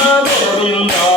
Krishna Govinda